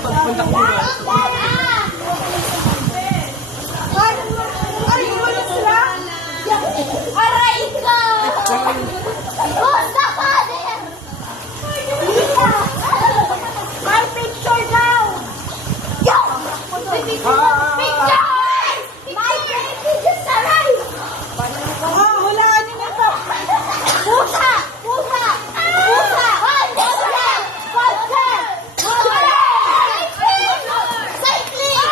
pagpunta ko dito. Ay, wala sila? Aray ka! Basta father! My picture daw! Picture! My picture sa aray! Hulaan niyo na ito! Pusa! Pusa! Pusa! Pusa! Pusa! Cycling!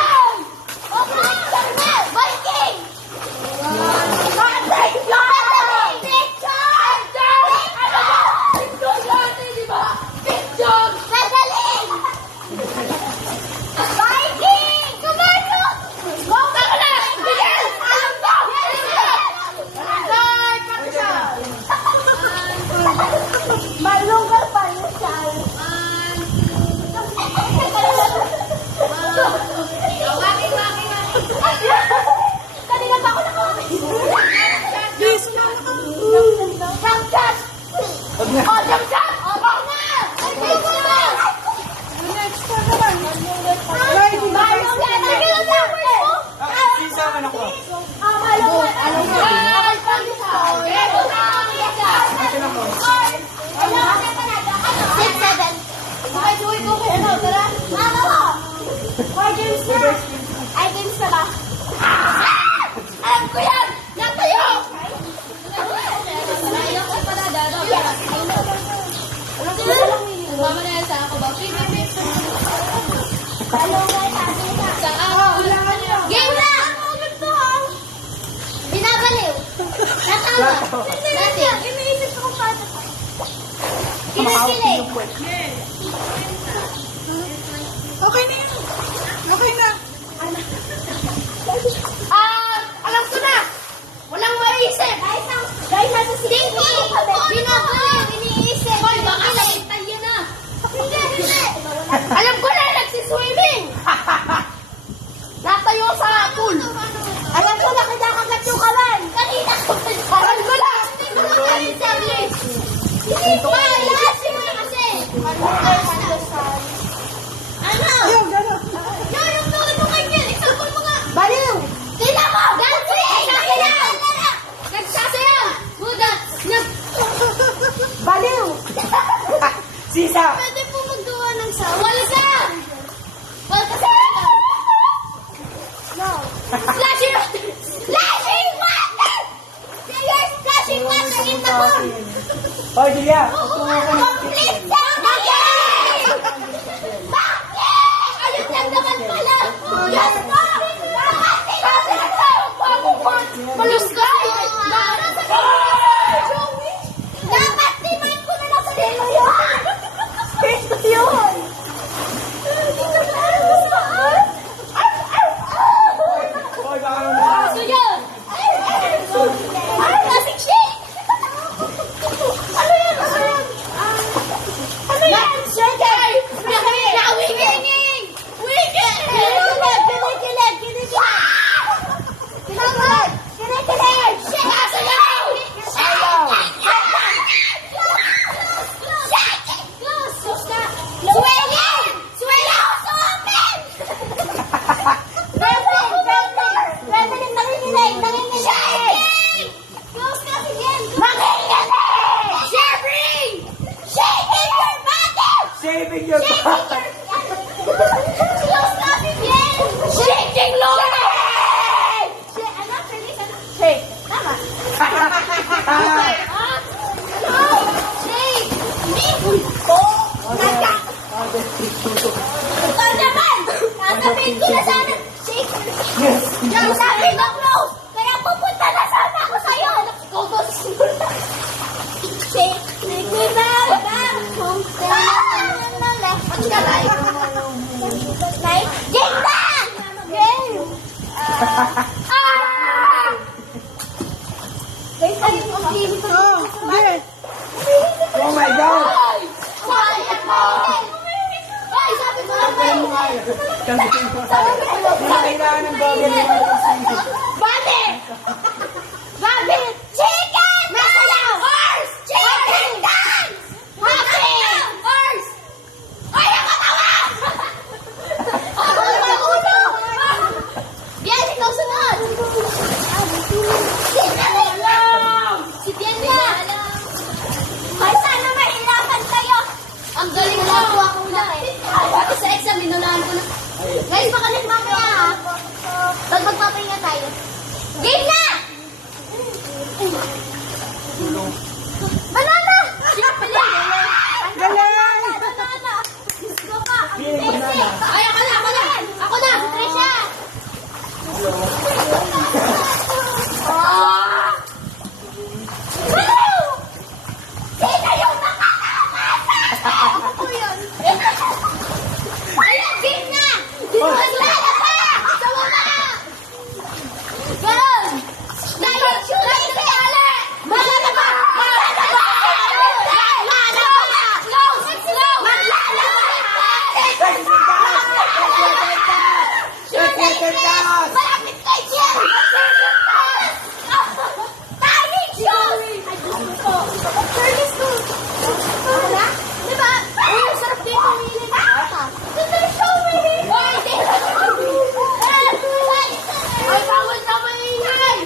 Biking! Malungal pa yun siya. Kanina pa ako nakakabis. Yes, jump shot! Oh, jump shot! Oh, baka na! Next one naman. Malungal! Sisa ka na ko. Malungal! Ay, games na ba? Alam ko yan! Natayo! Natayo ko pala dado. Mama na yan sa ako ba? Game na! Binabaliw! Natawa! Iniisip ko pa. Kinakilig! Okay na yan. Okay na. Alam ko na! Walang maisip! Guys, nasa Dinky! Binabaliw! Iniisip! Hoy, baka nakitay yun na! Hindi! Alam ko na! Nagsiswimming! Natayo sa pool! Alam ko na! Kinakagat yung kamay! Kanina ko! Alam ko na! Hindi ko na sabi! Hindi pa! Lahat na kasi! Ano? Ayun, gano'n. Yung tulad mo kayo! Example mo nga! Baliw! Tingnan mo! Nagsasayaw! Nagsasayaw! Budat! Baliw! Sisa! Pwede po magawa ng sawa. Wala sa! Wala sa! No. Flashing water! Flashing water! Yes, flashing water in the pool! Hoy, Julia! Complete Bakit? Bakit? Ayun lang naman pala! Yes po! Bakit sinasabi ko? Malus ka! Dapat timan ko na lang sa dilo yun! Ito yun! Hoy, baka naman. Aso yun! Plastic shake! Ano yan? Ano yan? Ano yan? Shake! Nakawiging! Wiging! Kinikilig! Kinikilig! Kinikilig! Kinikilig! Shake! Aso yun! Ayaw! Swelling! Swelling! Open! Reverend, nanginginig! Nanginginig! Close ka again! Nanginginig! Sharing! Shaking your body! Saving your body! Close ka again! Shaking Lord! Ano? Feliz? Ano? Shake! Tama! Shake! Naka! Ito naman! Sasabihin ko na sana! Shake! Yung sabi mo close! Kaya pupunta na sana ako sa'yo! Go to school! Shake! Shake me back! Ang garay! Game na! Game! Guys, ayun ang game ko. Oh, yes. Oh my God! Ay! Sayang mo! Ay, sabi ko lang Ano nga yun? Kailangan ng goggle mo. Bakit? Bakit? Chicken! Masayaw! Horse! Chicken dance! Happy! Horse! Ay, ang katawa! Nakakuha ko na eh. Pati sa exam, inunahan ko na. Guys, baka ulit mamaya ha. Pag magpapahinga tayo. Game na! Banana! Galing! Banana! Gusto ka! Ang Feeling banana. Ay, ako na! Ako na! Trisha! Ah! Woo! Sino yung nakakakasa? Ako yun. Ayun, game na! Maglala ka! Sa mama! Ganon! Dahil shooting sa ala! Maglala ka! Maglala ka! Maglala ka! Maglala ka! Second pass! Malapit kay Jen! Timing shoot! Ay, gusto ko. Service ko. Wala? Diba? Ay, sarap din pumili na ata. Dito show me! Ay, bawal na maingay!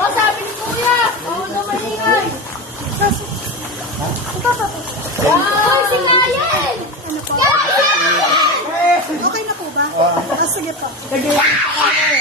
O, sabi ni Kuya, bawal na maingay. Ay, si Mayan! Mayan! Okay na po ba? Sige po. Nag-iwan pa kami.